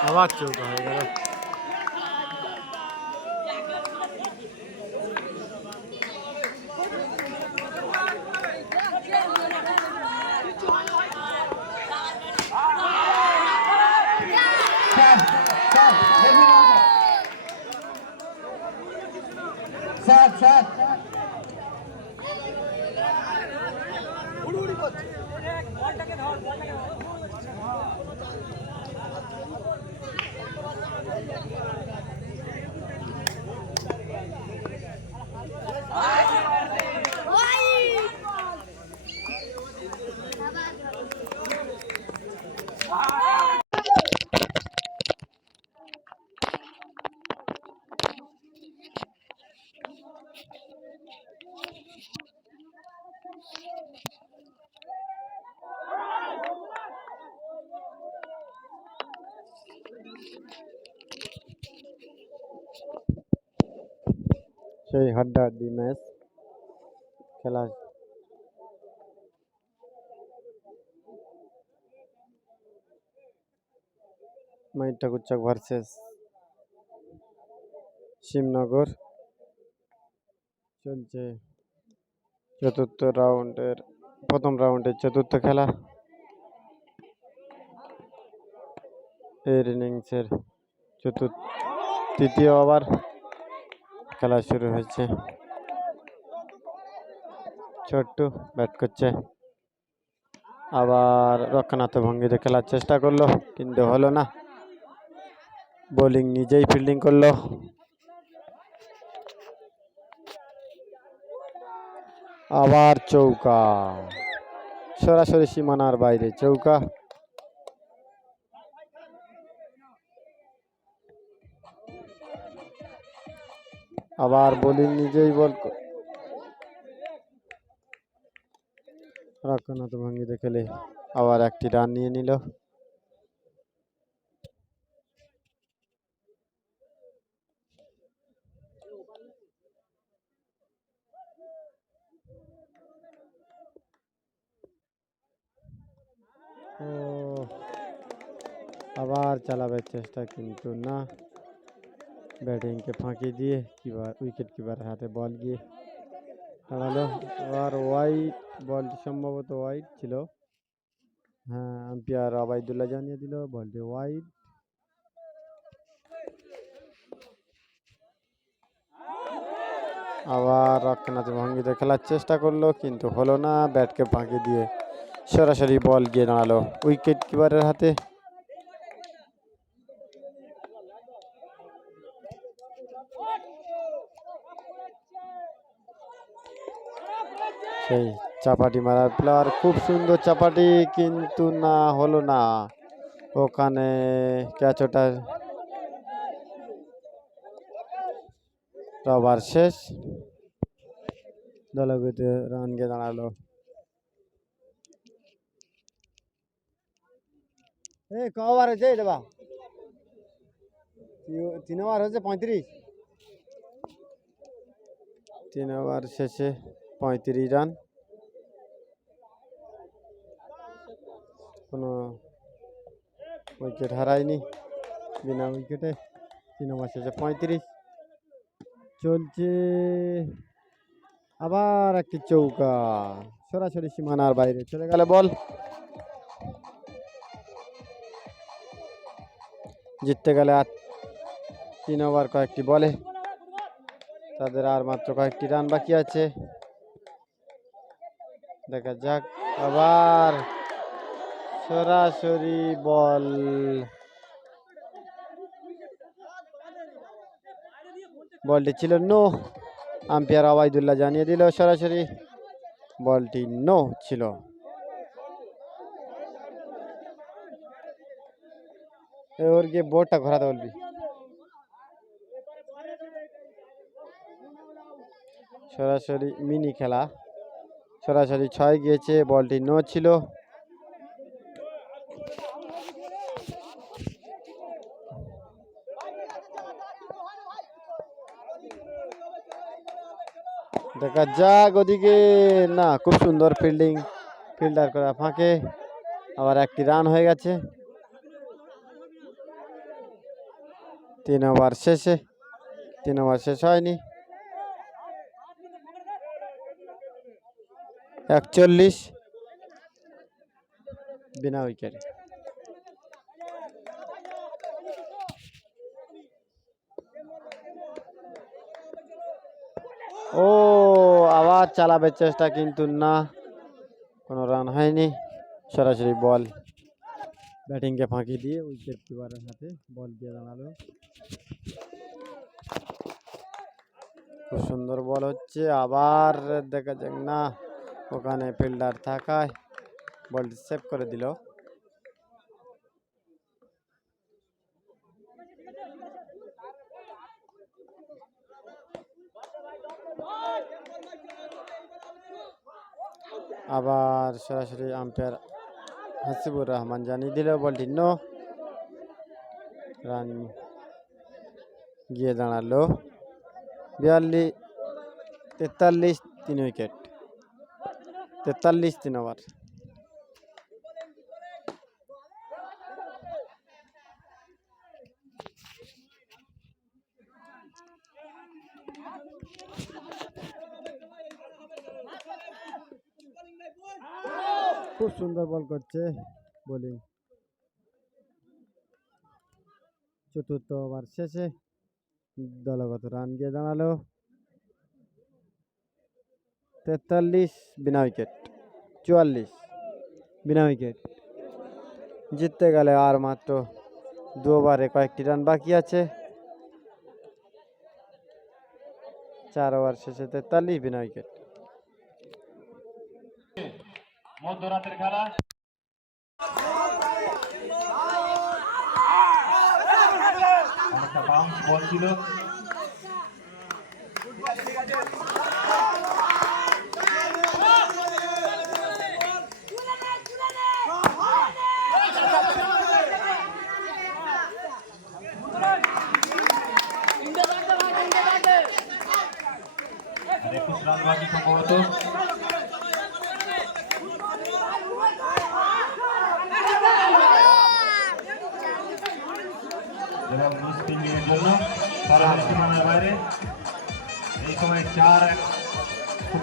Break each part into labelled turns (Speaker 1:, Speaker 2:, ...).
Speaker 1: আবার চৌকা হয়ে গেল সেই হাড্ডাহাড্ডি ম্যাচ খেলা মাইট ঠাকুরচক ভার্সেস শিবনগর। চলছে চতুর্থ রাউন্ডের, প্রথম রাউন্ডের চতুর্থ খেলা। এর ইনিংসের চতুর্থ, তৃতীয় ওভার। খেলা শুরু হয়েছে। ছোট্টু ব্যাট করছে। আবার রক্ষণাত্ম ভঙ্গিতে খেলার চেষ্টা করল, কিন্তু হলো না। বোলিং নিজেই ফিল্ডিং করল। আবার চৌকা। সরাসরি সীমানার বাইরে চৌকা। আবার বোলিং নিজেই বল রক্ষণাত্ম ভঙ্গিতে খেলে। আবার একটি রান নিয়ে নিল। আবার চালাবার চেষ্টা কিন্তু না। ব্যাটিংকে ফাঁকি দিয়ে কিবার, উইকেট কিপারের হাতে বল গিয়ে দাঁড়াল আবার ওয়াইড, বলটি সম্ভবত ওয়াইড ছিল। হ্যাঁ আম্পায়ার আবাইদুল্লাহ জানিয়ে দিল, বলটি ওয়াইড। আবার রক্ষণাত্মক ভঙ্গিতে খেলার চেষ্টা করল, কিন্তু হলো না। ব্যাটকে ফাঁকি দিয়ে সরাসরি বল গিয়ে দাঁড়াল উইকেট কিপারের হাতে সেই চাপাটি মারার প্লেয়ার খুব সুন্দর চাপাটি কিন্তু না হলো না। ওখানে ক্যাচ ওটা ওভার শেষ। দলগুতে রান গিয়ে দাঁড়াল এ ক ওভার হয়েছে দেবা তিন ওভার হয়েছে পঁয়ত্রিশ। তিন ওভার শেষে পঁয়ত্রিশ রান। কোনো উইকেট হারায়নি। বিনা উইকেটে তিন ওভার শেষে পঁয়ত্রিশ। চলছে আবার একটি চৌকা। সরাসরি সীমানার বাইরে চলে গেল বল। জিততে গেলে আর তিন ওভার কয়েকটি বলে। তাদের আর মাত্র কয়েকটি রান বাকি আছে। দেখা যাক, আবার সরাসরি বল। বলটি ছিল নো, আম্পায়ার আবাইদুল্লাহ জানিয়ে দিল সরাসরি। বলটি নো ছিল। ওর গিয়ে বোর্ডটা ঘোরাতে বলবি। সরাসরি মিনি খেলা। সরাসরি ছয় গিয়েছে, বলটি নো ছিল। দেখা যাক ওদিকে, না, খুব সুন্দর ফিল্ডিং ফিল্ডার করা ফাঁকে, আবার একটি রান হয়ে গেছে। তিন ওভার শেষে, তিন ওভার শেষ হয়নি। একচল্লিশ। বিনা উইকেটে ও, আবার চালাবে চেষ্টা কিন্তু না। কোনো রান হয়নি। সরাসরি বল ব্যাটিংকে ফাঁকি দিয়ে উইকেট কিপারের হাতে বল দিয়ে দাঁড়াল। খুব সুন্দর বল হচ্ছে। আবার দেখা যাক না। ওখানে ফিল্ডার থাকায় বলটি সেভ করে দিল। আবার সরাসরি আম্পায়ার হাসিবুর রহমান জানিয়ে দিল, বলটি নো রান গিয়ে দাঁড়াল। বিয়াল্লিশ তেতাল্লিশ, তিন উইকেট। তেতাল্লিশ তিন ওভার খুব সুন্দর বল করছে বোলিং। চতুর্থ ওভার শেষে দলগত রান গিয়ে দাঁড়াল। তেতাল্লিশ বিনা উইকেট, চুয়াল্লিশ বিনা উইকেট। জিততে গেলে আর মাত্র দু ওভারে কয়েকটি রান বাকি আছে। চার ওভার শেষে তেতাল্লিশ বিনা উইকেট।
Speaker 2: মধ্যরাতের খেলা। বল ছিল।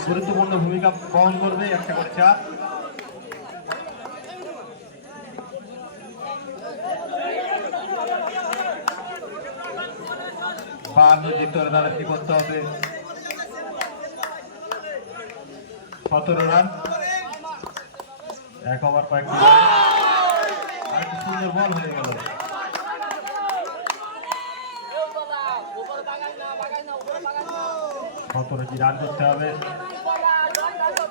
Speaker 2: গুরুত্বপূর্ণ ভূমিকা বহন করবে একটা করে চার। করতে হবে? সতেরো এক ওভার। সুন্দর বল হয়ে রান করতে হবে শ্রীনগরকে জমে হচ্ছে শ্রীনগর ভার্সেস মানিক গুপ্ত এবং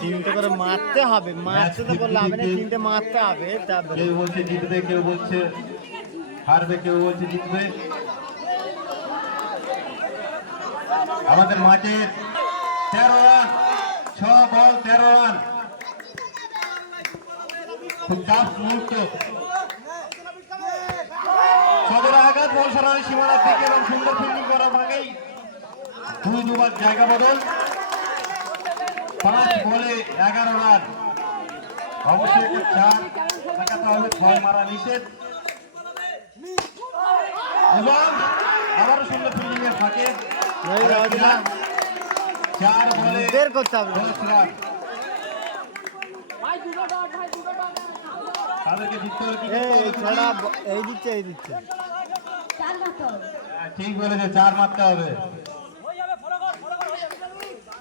Speaker 1: তিনটে করে মারতে হবে, মারতে তো বললে হবে না, তিনটে মারতে হবে
Speaker 2: কেউ বলছে জিতবে, কেউ বলছে হারবে, কেউ বলছে জিতবে। আমাদের মাঠে তেরো রান, ছ বল, তেরো রান। খুব টাফ মুহূর্ত। সদর আঘাত বল সরাসরি সীমানার এবং সুন্দর ফিল্ডিং করার আগেই দুই দুবার জায়গা বদল। পাঁচ বলে এগারো রান। অবশ্যই চার। লাগাতে হবে ছয় মারা নিষেধ। এবং আবারও সুন্দর ফিল্ডিং এর ফাঁকে। চার। বলে
Speaker 1: বের করতে হবে।
Speaker 2: দশ রান। তাদেরকে জিততে হলে?
Speaker 1: এই দিচ্ছে এই দিচ্ছে।
Speaker 2: হ্যাঁ, ঠিক বলেছে চার মারতে হবে।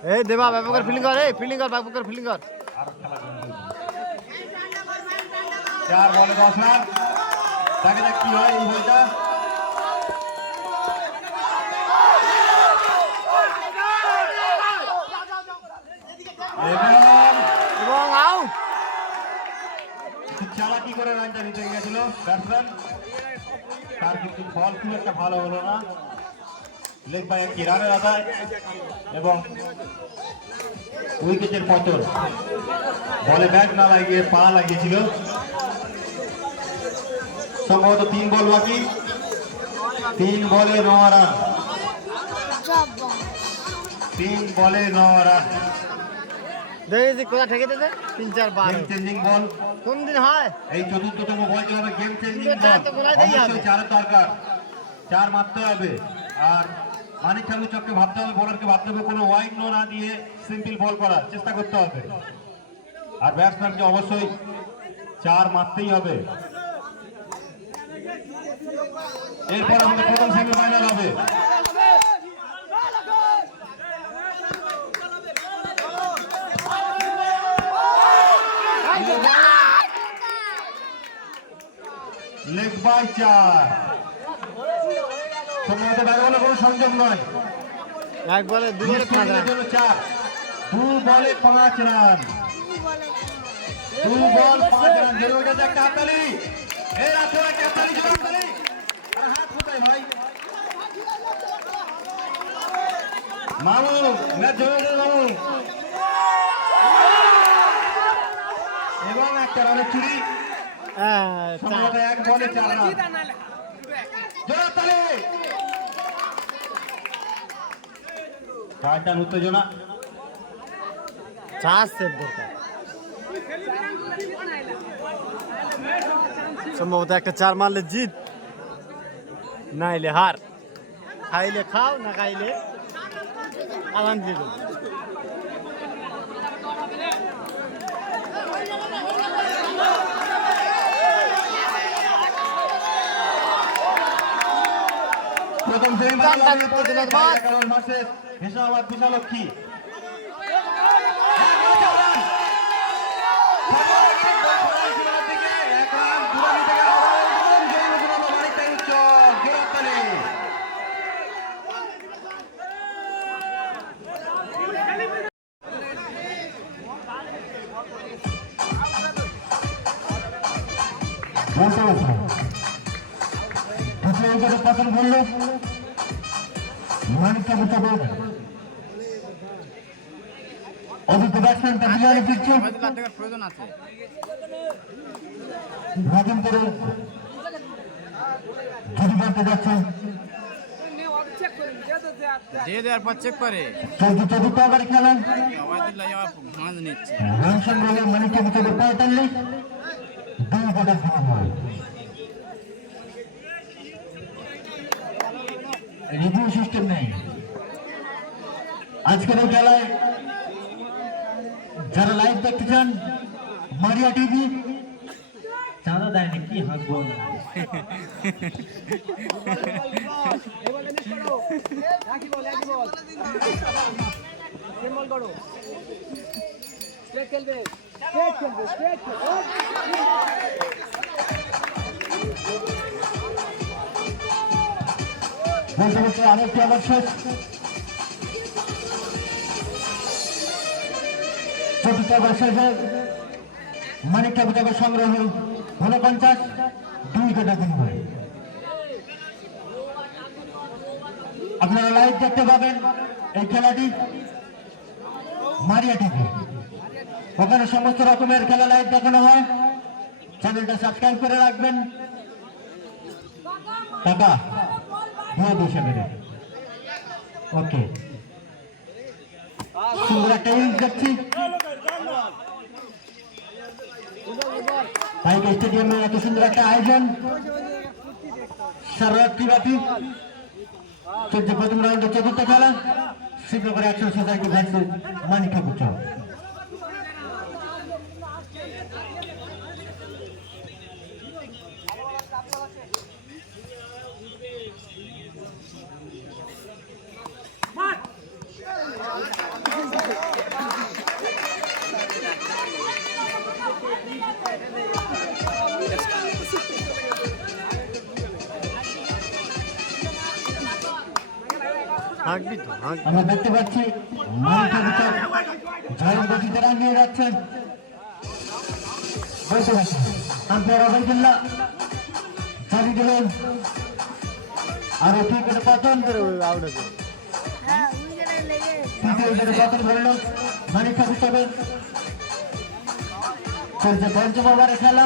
Speaker 1: এই দেবা ব্যাপক ফিল্ডিং কর এই ফিল্ডিং কর ব্যাপক ফিল্ডিং কর।
Speaker 2: চার বলে দশ রান। দেখা যাক কি হয় এই বলটা। এবং
Speaker 1: এবং আউট
Speaker 2: চালাকি
Speaker 3: করে রানটা নিতে গিয়েছিল? ব্যাটসম্যান তার কিন্তু বল খুব একটা ভালো হলো না। লেগ বাই একটি রানের আদায় এবং উইকেটের পতন। বলে ব্যাট না লাগিয়ে পা লাগিয়েছিল। সম্ভবত তিন বল বাকি। তিন বলে ন রান। তিন বলে ন রান।
Speaker 1: তিন চার বার।
Speaker 3: চেঞ্জিং বল
Speaker 1: কোন দিন হয়?
Speaker 3: এই চতুর্থতম বলটি হবে গেম চেঞ্জিং
Speaker 1: হবে।
Speaker 3: চার দরকার। চার মারতে হবে। আর মানিক ঠাকুর চককে ভাবতে হবে বোলারকে ভাবতে হবে, কোনো ওয়াইড নো না দিয়ে সিম্পল বল করার চেষ্টা করতে হবে। আর ব্যাটসম্যানকে অবশ্যই চার মারতেই হবে। এরপর আমাদের প্রথম সেমিফাইনাল হবে। লেগ বাই চার। সম্ভবত ব্যাট বলে কোনো সংযোগ নয়।
Speaker 1: এক বলে দু বলে
Speaker 3: চার। দু বলে পাঁচ রান। দু বল পাঁচ রান। জেরে উঠেছে একটা হাততালি। এই রাত্রে একটা হাততালি আরে হাত কোথায় ভাই? মামু ম্যাচ জমে গেছে মামু এবং একটা রানের চুরি।
Speaker 1: হ্যাঁ,
Speaker 3: সম্ভবত এক বলে চার রান। হাততালি। চারটার উত্তেজনা?
Speaker 1: চার সেভ দরকার। সম্ভবত একটা চার মারলে জিত নাইলে হার। খাইলে খাও না খাইলে দেবো
Speaker 3: প্রথম
Speaker 1: টান
Speaker 3: ভার্সেস হেসাবাদ বিশালক্ষী বলতে মানিককে মোতাবেক ব্যাটসম্যান বিজয় ফিরছে
Speaker 1: প্রয়োজন আছে
Speaker 3: নতুন করে যদি করতে যাচ্ছে
Speaker 4: দেওয়ার পর করে
Speaker 3: চলতি চতুর্থ ওভারে খেলেন
Speaker 4: ভাঁজ নিচ্ছে
Speaker 3: রান সংগ্রহে মানিককে মোতাবেক পঁয়তাল্লিশ দুই উইকেটের রিভিউ সিস্টেম নেই। আজকের খেলায় যারা লাইভ দেখতে চান, মারিয়া টিভি। চাঁদা দেয়নি, কি হাসবো বলতে বলতে আরেকটি আবার শেষ। ওভার শেষে মানিক কাবিতাকে সংগ্রহ উনপঞ্চাশ দুই উইকেটের বিনিময় আপনারা লাইভ দেখতে পাবেন এই খেলাটি মারিয়া টিভি। ওখানে সমস্ত রকমের খেলা লাইভ দেখানো হয়। চ্যানেলটা সাবস্ক্রাইব করে রাখবেন। টাকা দিয়ে দিয়েছে মেরে ওকে সুন্দর একটা ইনিংস দেখছি। তাইকে স্টেডিয়ামে এত সুন্দর একটা আয়োজন। সারারাত্রি ব্যাপী চলছে প্রথম রাউন্ডের চতুর্থ খেলা Srinagar action society versus Manika Thakur আমরা দেখতে পাচ্ছি জয়ের গতিতে নিয়ে যাচ্ছেন। বলতে পারছি আম্পায়ার আবাইদুল্লাহ চালি দিলেন। আর উইকেটে পতন
Speaker 5: হ্যাঁ
Speaker 3: তৃতীয় উইকেটে পতন করল মানিক খেলা।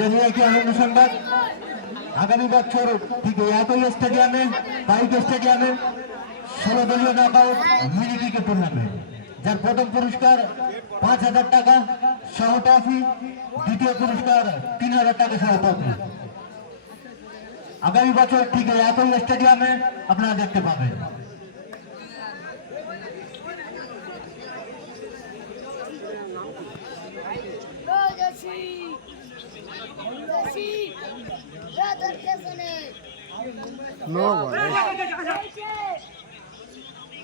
Speaker 3: জানিয়ে কি আনন্দ সংবাদ? আগামী বছর ঠিক একই স্টেডিয়ামে, বাইক স্টেডিয়ামে ষোলো দলীয় নকআউট মিনি ক্রিকেট টুর্নামেন্ট যার প্রথম পুরস্কার পাঁচ হাজার টাকা সহ ট্রফি দ্বিতীয় পুরস্কার তিন হাজার টাকা সহ ট্রফি আগামী বছর ঠিক একই স্টেডিয়ামে আপনারা দেখতে পাবেন
Speaker 5: রাজশী রাজশী রাজার পেছনে
Speaker 1: নো বলে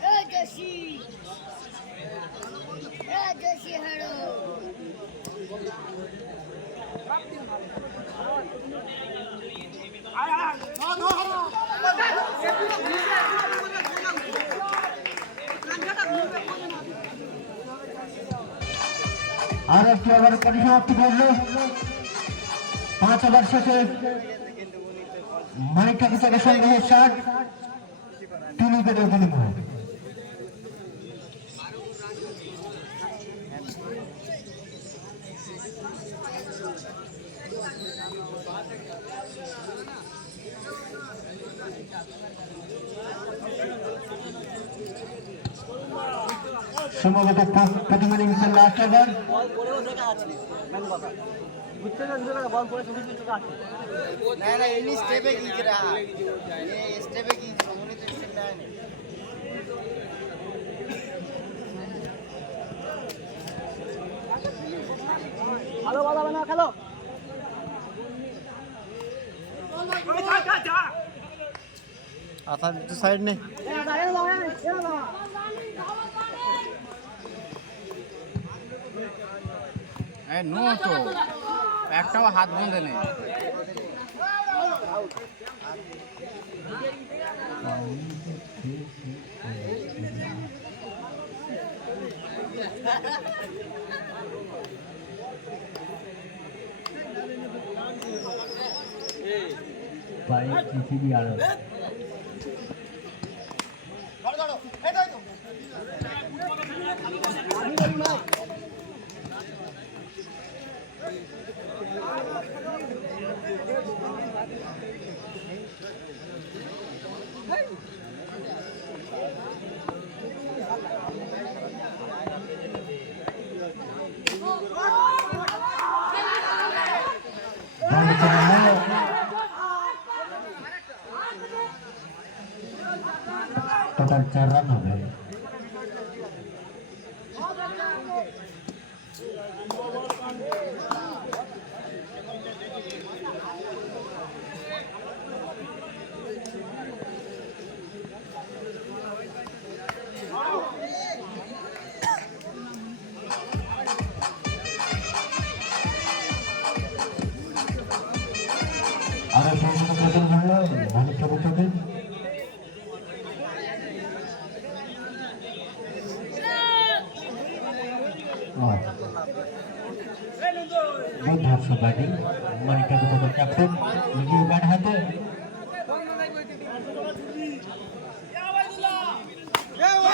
Speaker 5: রাজশী রাজশী হারো
Speaker 3: আর একটি ওভার পরিসমাপ্তি করল। পাঁচ ওভার শেষে মানিক ঠাকুর থেকে সংগ্রহ ষাট, তিন উইকেটের বিনিময়। সম্ভবত প্রথম ইনিংসের লাস্ট ওভার
Speaker 1: না? না এমনি স্টেপে গিয়েছে রা। এই স্টেপে গিয়েছে উনি তো স্টেপ দেয় না ভালো ভালো না খেলো। আচ্ছা সাইড নেই
Speaker 4: নো তো একটাও হাত বেঁধে নেই
Speaker 3: by GCB Arab.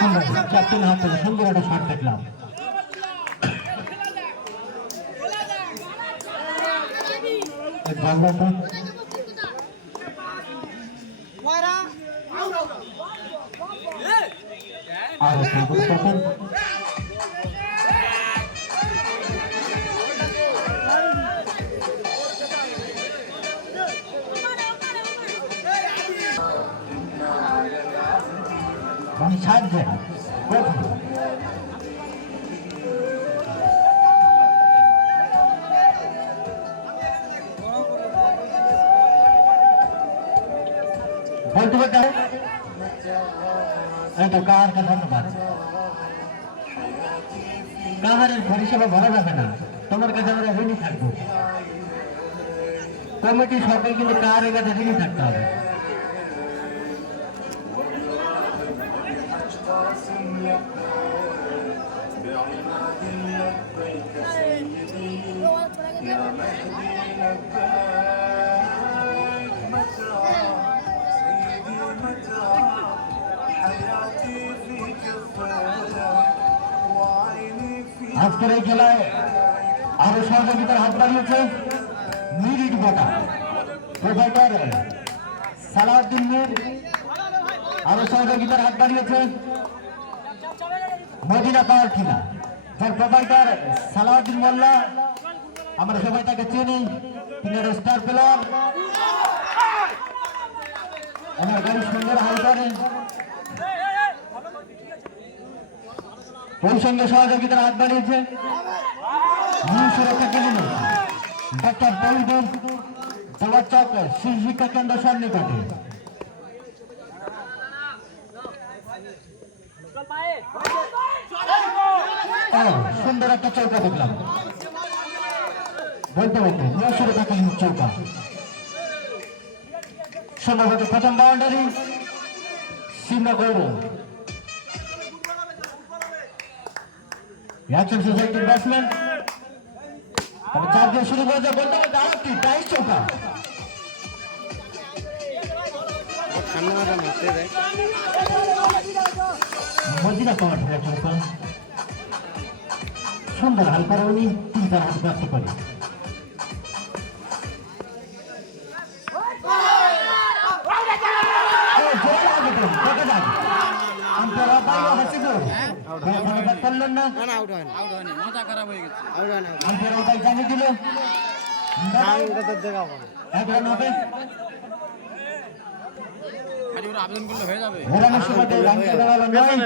Speaker 3: সুন্দর ক্যাপ্টেন হাত থেকে সুন্দর একটা শট দেখলাম এক বাংলা আর প্রথম বলতে ধন্যবাদ। না। তোমার কাছে আমরা থাকব। কমিটি সকল কিন্তু কাহারের কাছে থাকতে হবে। এই খেলায় আরও সহযোগিতার হাত বাড়িয়েছে মিরিট বোটা প্রোভাইডার সালাউদ্দিন মীর আরও সহযোগিতার হাত বাড়িয়েছে মদিনা পাওয়ার ঠিলা যার প্রোভাইডার সালাউদ্দিন মোল্লা, আমরা সবাই তাকে চিনি, তিনি স্টার প্লেয়ার আমার গাড়ি সুন্দর হাল ওই সঙ্গে সহযোগিতার হাত বাড়িয়েছে? সুরক্ষা কেন্দ্র ডক্টর বলদেব দেওয়ার চক শিক্ষা কেন্দ্র সন্নিকটে। সুন্দর একটা চৌকা দেখলাম। বলতে বলতে নিউ সুরক্ষা চৌকা। সম্ভবত প্রথম বাউন্ডারি সীমা গৌরব অ্যাকশন সোসাইটির ব্যাটসম্যান চার দিয়ে শুরু করেছে বলতে বলতে আরেকটি টাইস চৌকা মদিনা কমার সুন্দর হালকা উনি তিন চার হাত প্রাপ্ত করে। না
Speaker 4: আউট মাথা খারাপ হয়ে গেছে।
Speaker 3: আম্পায়ার ওটাই জানিয়ে দিল। এক রান হবে
Speaker 4: আবেদন করলে হয়ে যাবে।
Speaker 3: ঘোরানোর সময় তো রান নয়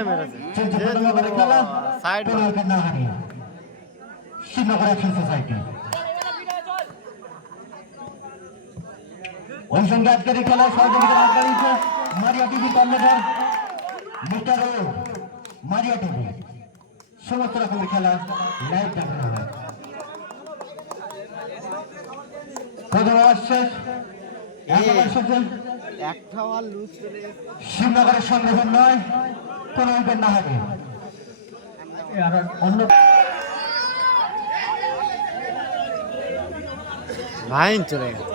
Speaker 3: চলছে প্রথম খেলা।
Speaker 1: সাইড
Speaker 3: কোনো না হারিয়ে শ্রীনগর অ্যাকশন সোসাইটি ওই সঙ্গে আজকের এই খেলায় সহযোগিতা রান বাড়িয়েছে মারিয়া টিভি কর্ণধার মিস্টার মারিয়া টিভি। সমস্ত রকমের খেলা লাইভ দেখানো হয়। শিবনগরের সংগঠন নয় কোন উইকেট না হবে আর অন্য
Speaker 1: লাইন চলে গেছে।